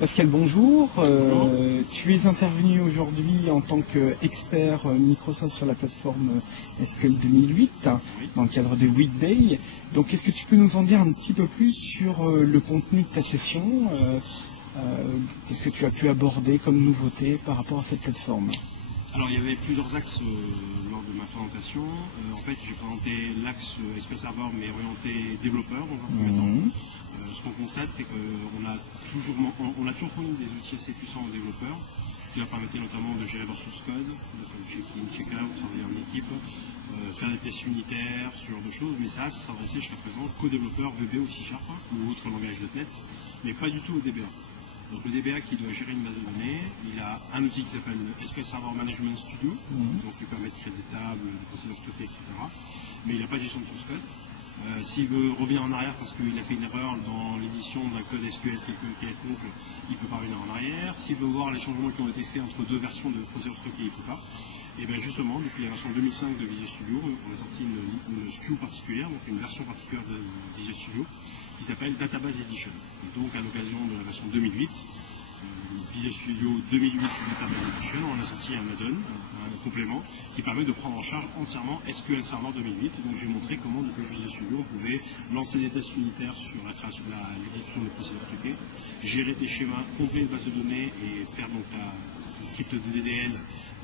Pascal, bonjour. Bonjour. Tu es intervenu aujourd'hui en tant qu'expert Microsoft sur la plateforme SQL 2008 Oui. dans le cadre de Weekday. Donc, est-ce que tu peux nous en dire un petit peu plus sur le contenu de ta session? Qu'est-ce que tu as pu aborder comme nouveauté par rapport à cette plateforme? Alors, il y avait plusieurs axes lors de ma présentation. En fait, j'ai présenté l'axe SQL Server, mais orienté développeur dans un premier temps. Ce qu'on constate, c'est qu'on a toujours fourni des outils assez puissants aux développeurs, qui leur permettaient notamment de gérer leur source code, de faire du check-in, check-out, travailler en équipe, faire des tests unitaires, ce genre de choses. Mais ça s'adressait jusqu'à présent qu'aux développeurs VB ou C# ou autres langages .NET, mais pas du tout au DBA. Donc le DBA qui doit gérer une base de données, il a un outil qui s'appelle SQL Server Management Studio, donc qui permet de créer des tables, des procédures stockées, etc. Mais il n'a pas de gestion de source code. S'il veut revenir en arrière parce qu'il a fait une erreur dans l'édition d'un code SQL quelconque, il ne peut pas revenir en arrière. S'il veut voir les changements qui ont été faits entre deux versions de procédures stockées, il ne peut pas. Et bien justement, depuis la version 2005 de Visual Studio, on a sorti une SKU particulière, donc une version particulière de Visual Studio, qui s'appelle Database Edition. Et donc à l'occasion de la version 2008, Visual Studio 2008 Database Edition, on a sorti un add-on, un complément, qui permet de prendre en charge entièrement SQL Server 2008. Et donc j'ai montré comment depuis Visual Studio on pouvait lancer des tests unitaires sur la création de l'exécution des procédures stockées, gérer tes schémas, compléter une base de données et faire donc ta script de DDL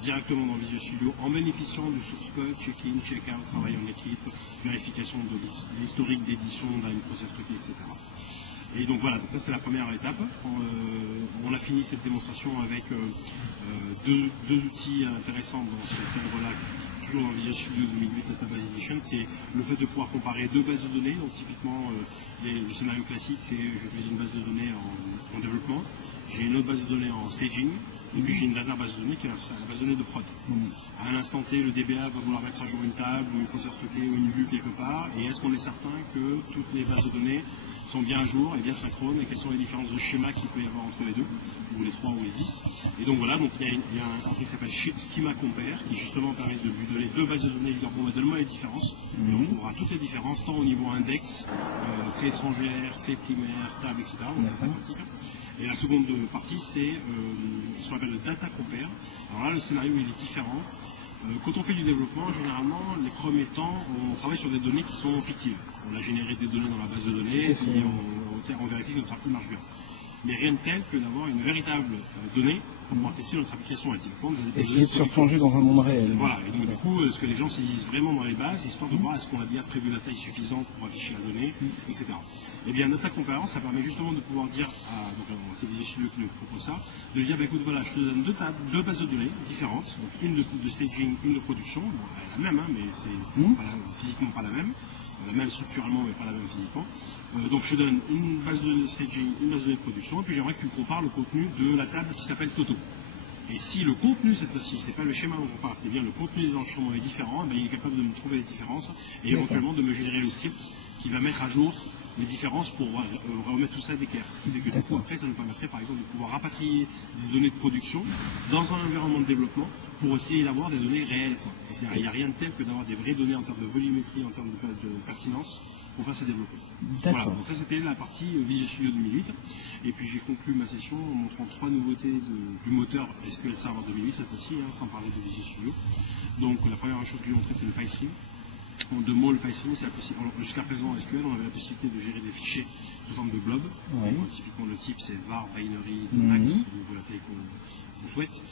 directement dans Visual Studio en bénéficiant du source code, check-in, check-out, travail en équipe, vérification de l'historique d'édition d'une procédure stockée, etc. Et donc voilà, donc ça c'est la première étape. On a fini cette démonstration avec deux outils intéressants dans ce cadre-là, toujours dans Visual Studio 2008 Database Edition. C'est le fait de pouvoir comparer deux bases de données. Donc typiquement, le scénario classique, c'est j'utilise une base de données en développement, j'ai une autre base de données en staging, et puis j'ai une dernière base de données qui est la base de données de prod. À un instant T, le DBA va vouloir mettre à jour une table, ou une procédure stockée, ou une vue quelque part, et est-ce qu'on est certain que toutes les bases de données sont bien à jour et bien synchrones, et quelles sont les différences de schéma qu'il peut y avoir entre les deux, ou les 3 ou les 10. Et donc voilà, donc il y a un truc qui s'appelle Schema Compare, qui justement permet de lui donner deux bases de données, lui dire bon, donne-moi les différences, et on aura toutes les différences, tant au niveau index, clé étrangère, clé primaire, table, etc. Donc ça c'est pratique. Et la seconde partie, c'est ce qu'on appelle le Data Compare. Alors là, le scénario il est différent. Quand on fait du développement, généralement, les premiers temps, on travaille sur des données qui sont fictives. On a généré des données dans la base de données, et on vérifie que notre appli marche bien. Mais rien de tel que d'avoir une véritable donnée pour pouvoir tester notre application. Essayer de se replonger dans un monde réel. Voilà, et donc du coup, ce que les gens saisissent vraiment dans les bases, histoire de voir est-ce qu'on a bien prévu la taille suffisante pour afficher la donnée, etc. Et bien, Data Compare, ça permet justement de pouvoir dire, donc c'est Visual Studio qui nous propose ça, de dire, bah, écoute, voilà, je te donne deux bases de données différentes, donc une de staging, une de production, bon, elle est la même, hein, mais c'est physiquement pas la même. La même structurellement, mais pas la même physiquement. Donc je te donne une base de données de staging, une base de données de production, et puis j'aimerais que tu compares le contenu de la table qui s'appelle Toto. Et si le contenu, cette fois-ci, c'est pas le schéma dont on parle, c'est bien le contenu des enchaînements est différent, ben, il est capable de me trouver les différences et éventuellement de me générer le script qui va mettre à jour les différences pour remettre tout ça d'équerre. Ce qui fait que du coup, après, ça nous permettrait par exemple de pouvoir rapatrier des données de production dans un environnement de développement pour essayer d'avoir des données réelles. Il n'y a rien de tel que d'avoir des vraies données en termes de volumétrie, en termes de pertinence pour faire ces développements. Voilà, donc ça c'était la partie Visual Studio 2008. Et puis j'ai conclu ma session en montrant 3 nouveautés du moteur SQL Server 2008, cette fois-ci, sans parler de Visual Studio. Donc la première chose que j'ai montré, c'est le file stream. En deux mots, le file stream, c'est la possibilité. Jusqu'à présent, en SQL, on avait la possibilité de gérer des fichiers sous forme de blob. Donc, typiquement, le type, c'est var, binary, max, au niveau de la taille qu'on souhaite.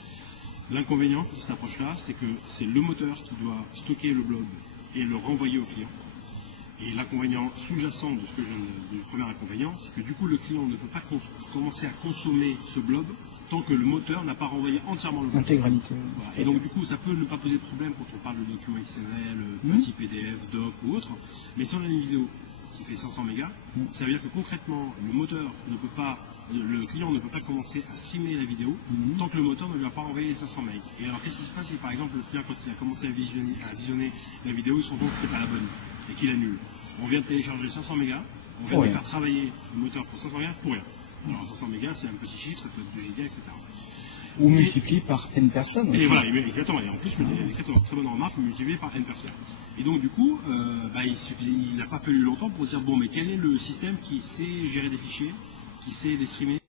L'inconvénient de cette approche-là, c'est que c'est le moteur qui doit stocker le blob et le renvoyer au client. Et l'inconvénient sous-jacent de ce que je viens du premier inconvénient, c'est que du coup, le client ne peut pas commencer à consommer ce blob tant que le moteur n'a pas renvoyé entièrement le blob. Intégralité. Voilà. Et donc du coup, ça peut ne pas poser de problème quand on parle de documents XML, petit PDF, doc ou autre. Mais si on a une vidéo qui fait 500 mégas, ça veut dire que concrètement, le client ne peut pas commencer à streamer la vidéo tant que le moteur ne lui a pas envoyé les 500 mégas. Et alors qu'est-ce qui se passe si par exemple le client, quand il a commencé à visionner la vidéo, il se rend compte que c'est pas la bonne et qu'il annule? On vient de télécharger 500 mégas, on vient de faire travailler le moteur pour 500 mégas pour rien. Alors 500 mégas, c'est un petit chiffre, ça peut être 2 gigas, etc. Ou multiplié par n personnes aussi. Et voilà, exactement. Et en plus, exactement, très bonne remarque, multiplié par n personnes. Et donc du coup, il n'a pas fallu longtemps pour dire, bon, mais quel est le système qui sait gérer des fichiers, qui sait les streamer,